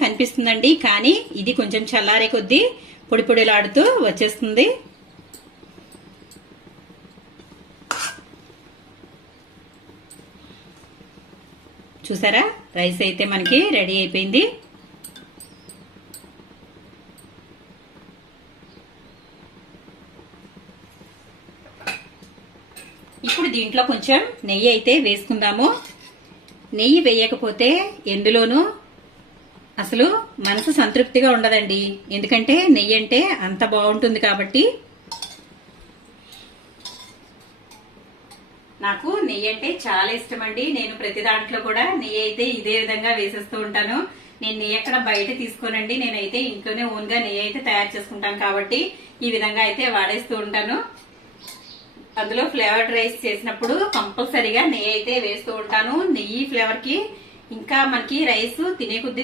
కనిపిస్తుందండి, కానీ ఇది కొంచెం చల్లారే కొద్దీ పొడి పొడిలాడుతూ వచ్చేస్తుంది. చూసారా, రైస్ అయితే మనకి రెడీ అయిపోయింది. ఇప్పుడు దీంట్లో కొంచెం నెయ్యి అయితే వేసుకుందాము. నెయ్యి వేయకపోతే ఎందులోనూ అసలు మనసు సంతృప్తిగా ఉండదండి, ఎందుకంటే నెయ్యి అంటే అంత బాగుంటుంది కాబట్టి. నాకు నెయ్యి అంటే చాలా ఇష్టం అండి. నేను ప్రతి దాంట్లో కూడా నెయ్యి అయితే ఇదే విధంగా వేసేస్తూ ఉంటాను. నేను నెయ్యి ఎక్కడ బయట తీసుకోనండి, నేనైతే ఇంట్లోనే ఓన్ గా నెయ్యి అయితే తయారు చేసుకుంటాను కాబట్టి ఈ విధంగా అయితే వాడేస్తూ ఉంటాను. అందులో ఫ్లేవర్డ్ రైస్ చేసినప్పుడు కంపల్సరీగా నెయ్యి అయితే వేస్తూ ఉంటాను. నెయ్యి ఫ్లేవర్ కి ఇంకా మనకి రైస్ తినే కొద్దీ